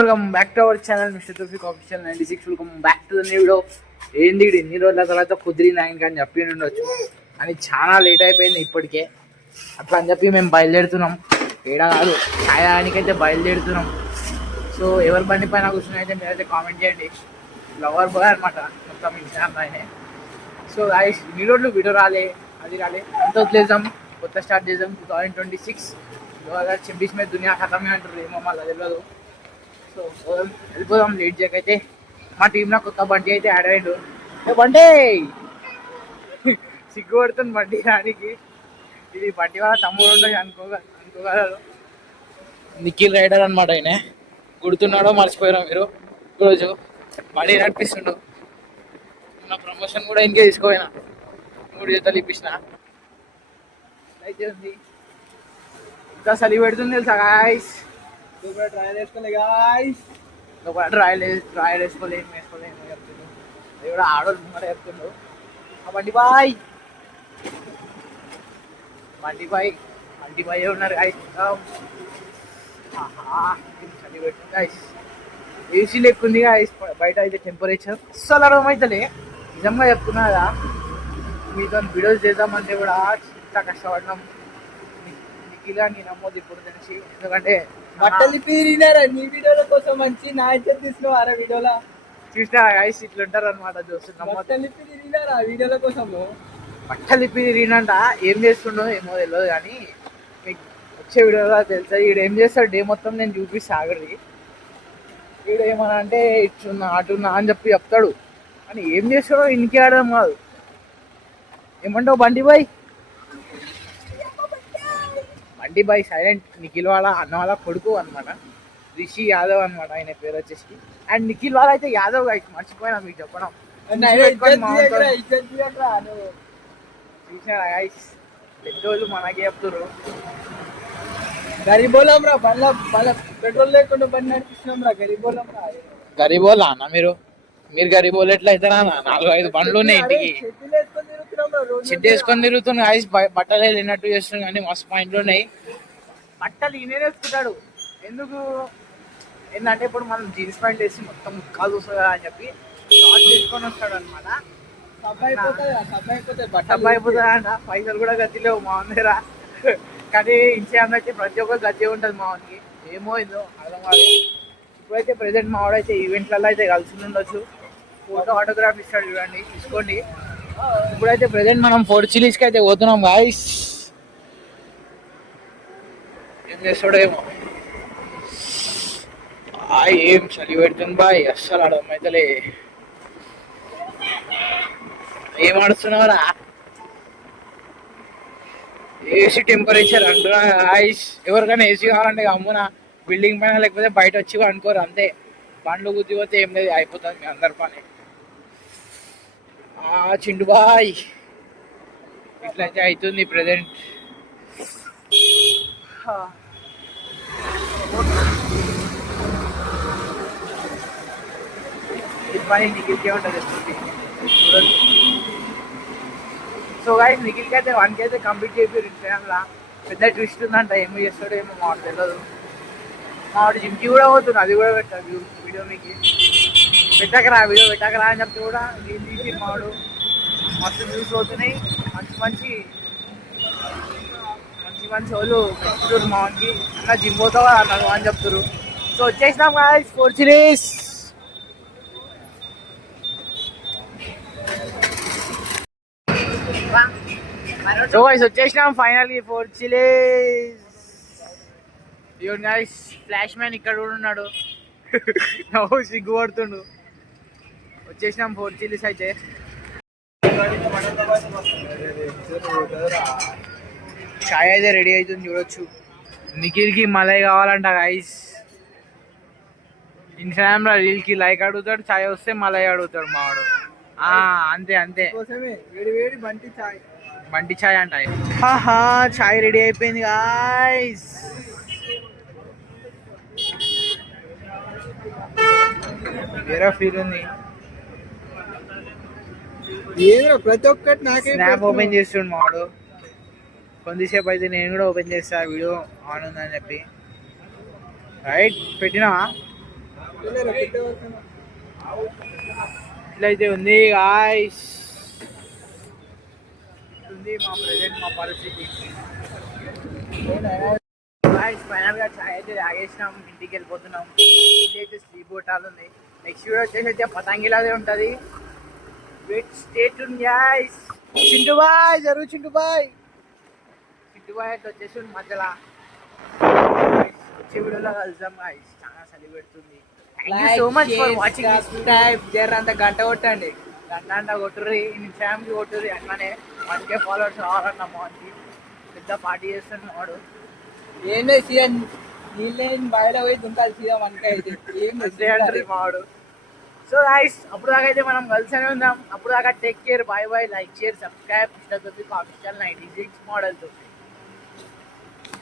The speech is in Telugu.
Welcome back to our channel mister Taufiq official 96. Welcome back to the new video. ఏంది ఎన్ని రోజుల తర్వాత కుదిరింది ఆయనకి అని చెప్పి ఉండొచ్చు అని చాలా లేట్ అయిపోయింది ఇప్పటికే. అట్లా అని చెప్పి మేము బయలుదేరుతున్నాం. ఏడా కాదు ఛాయానికైతే బయలుదేరుతున్నాం. సో ఎవరి బండి పైన కూర్చుని అయితే మీరైతే కామెంట్ చేయండి. లవర్ బాయ్ అనమాట మొత్తం ఇన్స్టాగ్రామ్ ఆయనే. సో ఈ రోజులు వీడియో రాలే, అది రాలే, అంత వదిలేద్దాం, కొత్త స్టార్ట్ చేద్దాం. 2026 2026 में दुनिया खत्म है అంటారు, ఏమో మళ్ళీ తెలియదు. సో వెళ్ళిపోదాం లేట్ చేయకైతే. మా టీంలో కొత్త బండి అయితే యాడ్ అయ్యాడు. బండి సిగ్గుపడుతుంది బండి రానికి. ఇది బండి వాళ్ళ తమ్ముడు ఉండదు అనుకోగలరు. నిఖిల్ రైడర్ అనమాట ఆయన. గుర్తున్నాడో మర్చిపోయారు మీరు. ఈరోజు బండి నడిపిస్తుండు. నా ప్రమోషన్ కూడా ఇంకే తీసుకోపోయినా, 3 జతలు ఇప్పించిన. అయితే ఉంది ఇంకా చలి పెడుతుంది తెలుసా గాయస్. ట్రయల్ వేసుకోలే గాయస్, ట్రయల్ వేసుకోలేదు, ఏం వేసుకోలేదు చెప్తుండ్రు. అది కూడా ఆడోళ్ళు ముంగడ చెప్తుండ్రు. బండి బాయ్ ఉన్నారు గాయస్. చలి పెడుతుంది గాయస్. ఏసీ లెక్కుంది గాయస్ బయట అయితే. టెంపరేచర్ అస్సలు అర్థమవుతలే, నిజంగా చెప్తున్నా కదా. మీతో వీడియోస్ చేద్దామంటే కూడా చాలా కష్టపడినాం. నిఖిల్ అని నమ్మోదు ఇప్పుడు తెలిసి, ఎందుకంటే బట్టలు పీరినారా నీ వీడియోల కోసం మంచి నా ఇద్దరు తీసుకున్నారా వీడియోలో చూసినా గాయస్. ఇట్లా ఉంటారు అనమాట చూస్తున్నాం. బట్టలు పీరినారా వీడియోల కోసము. బట్టలు ఇప్పినంట ఏం చేస్తుండో ఏమో తెలియదు, కానీ మీకు వచ్చే వీడియోలో తెలుసా. ఈడు ఏం చేస్తాడు డే మొత్తం నేను చూపిస్తా ఆగడి. ఈడు ఏమన్నా అంటే ఇట్టున్నా అటున్నా అని చెప్పి చెప్తాడు, అని ఏం చేస్తాడో ఇంటికి ఆడడం కాదు. ఏమంటావు బండి బాయ్ సైలెంట్. నిఖిల్ వాళ్ళ అన్న వాళ్ళ కొడుకు అనమాట, రిషి యాదవ్ అనమాట ఆయన పేరు వచ్చేసి. అండ్ నిఖిల్ వాళ్ళ అయితే యాదవ్ గాయస్, మర్చిపోయినా మీకు చెప్పడం. చూసినా గాయస్, పెద్దోళ్ళు మనకే చెప్తారు. గరీబోళం రా బండ్ల పెట్రోల్ లేకుండా బండి నడిపిస్తున్నాం రా. గరీబోళ్ళ అన్న మీరు గరీబోళ్ళు ఎట్లా అవుతారా అన్న? 4-5 బండ్లు ఉన్నాయి ఇంటికి. షెడ్ వేసుకొని తిరుగుతున్నా గాయస్. బట్టలు వెళ్ళినట్టు చేస్తున్నాం, కానీ మస్తు పాయింట్లు ఉన్నాయి. బట్టలు ఈయనే వేసుకుంటాడు. ఎందుకు ఏంటంటే ఇప్పుడు మనం జీన్స్ ప్యాంట్ వేసి మొత్తం ముక్కలు చూస్తుంది కదా అని చెప్పి షార్ట్ చేసుకొని వస్తాడు అనమాట. డబ్బా అయిపోతుందా అంట. పైసలు కూడా గతి లేవు మా దగ్గర, కానీ ఇన్స్టాగ్రామ్ అయితే ప్రతి ఒక్కరు గతి ఉంటుంది మా వానికి. ఏమో ఏందో అర్థం కాదు. ఇప్పుడైతే ప్రెసెంట్ మా వాడైతే ఈవెంట్లలో అయితే కలిసి ఉండొచ్చు. ఫోటో ఆటోగ్రాఫ్ ఇస్తాడు, చూడండి తీసుకోండి. ఇప్పుడైతే ప్రెసెంట్ మనం ఫోర్ట్ చిల్లీస్కి అయితే పోతున్నాం గాయస్. ఏం చేస్తాడో ఏమో. ఏం చలి పెడుతుంది బాయ్, అస్సలు అర్థమైతలే. ఏం ఆడుతున్నావురా? ఏసీ టెంపరేచర్ అంటున్నా గాయస్. ఎవరికైనా ఏసీ కావాలంటే అమ్మున బిల్డింగ్ పైన లేకపోతే బయట వచ్చి అనుకోరు అంతే. బండ్లు గుద్దిపోతే ఏం లేదు, అయిపోతుంది మీ అందరి పని. చిండు బాయ్ ఇట్లయితే అవుతుంది ప్రెసెంట్. ఈ పని నిఖిల్కే ఉంటుంది. సో గాయస్, నిఖిల్కి అయితే 1K అయితే కంప్లీట్ చేసి ఇన్స్టాగ్రామ్లో. పెద్ద ట్విస్ట్ ఉందంట, ఏమో చేస్తాడో ఏమో మాకు తెలియదు. మావాడు జిమ్కి కూడా పోతుంది, అది కూడా పెట్టాడు వీడియో. మీకు పెట్టకరా వీడియో పెట్టకరా అని చెప్తే కూడా నేను తీసి మావాడు మస్తు వ్యూస్ అవుతున్నాయి. మంచి వాళ్ళు పెట్టుతారు మావానికి. అన్న జిమ్ పోతావా అన్నారు అని చెప్తారు. సో వచ్చేసినాం guys fort chillies. So guys వచ్చేసినాం ఫైనల్గా ఫోర్ట్ చిల్లీస్. ఇవ్వండి గాయస్, ఫ్లాష్ మ్యాన్ ఇక్కడ కూడా ఉన్నాడు. నవ్వు సిగ్గుపడుతుండు. వచ్చేసినాం ఫోర్ట్ చిల్లీస్ అయితే. చాయ్ అయితే రెడీ అవుతుంది చూడొచ్చు. నిఖిల్కి మలై కావాలంట గాయస్. ఇన్స్టాగ్రామ్లో రీల్కి లైక్ అడుగుతాడు, చాయ్ వస్తే మలై అడుగుతాడు మావాడు. అంతే బంటి చాయ్ అంట. చాయ్ రెడీ అయిపోయింది గాయస్. వేరే ఫీల్ ఉంది. ప్రతి ఒక్కటి నాకే స్నాప్ ఓపెన్ చేస్తుండు మావాడు. కొంతసేపు అయితే నేను కూడా ఓపెన్ చేస్తా వీడియో ఆన్ ఉందని చెప్పి. రైట్ పెట్టినా ఇట్లయితే ఉంది గాయ్స్, ఉంది మా ప్రెజెంట్ మా పరిస్థితి. గాయ్స్ ఫైనల్ గా చాయ్ అయితే తాగేసినాం, ఇంటికి వెళ్ళిపోతున్నాం. ఇంటి అయితే స్లీప్ కొట్టాలి ఉంది. నెక్స్ట్ వీడియో వచ్చేసి అయితే పతంగిలాదే ఉంటుంది. Wait stay tune guys. Chintu బాయ్ జరుగు, చింటూ బాయ్ అయితే వచ్చేసి మధ్యలో వచ్చే వీడియోలో కలుద్దాం గాయ్స్. చాలా చలి పెడుతుంది. Thank you so much for watching. Subscribe జర అంత గంట కొట్టండి. గంట కొట్టుర్రి, ఇన్స్టాగ్రామ్కి కొట్టుర్రి. అట్లానే 1K ఫాలోవర్స్ రావాలన్న మోహన్కి పెద్ద పార్టీ చేస్తున్నాడు. ఏంటో సీఎం నీళ్ళే బయట పోయి దుంకాలి సీఎం వంకాయ అయితే ఏం అంతే అంటారు మావాడు. సో గైస్ అప్పుడు దాకా అయితే మనం కలిసనే ఉందాం. అప్పుడు దాకా take care, bye bye, like share subscribe. ఇష్టం ఆఫీషియల్ 96 మోడల్తో.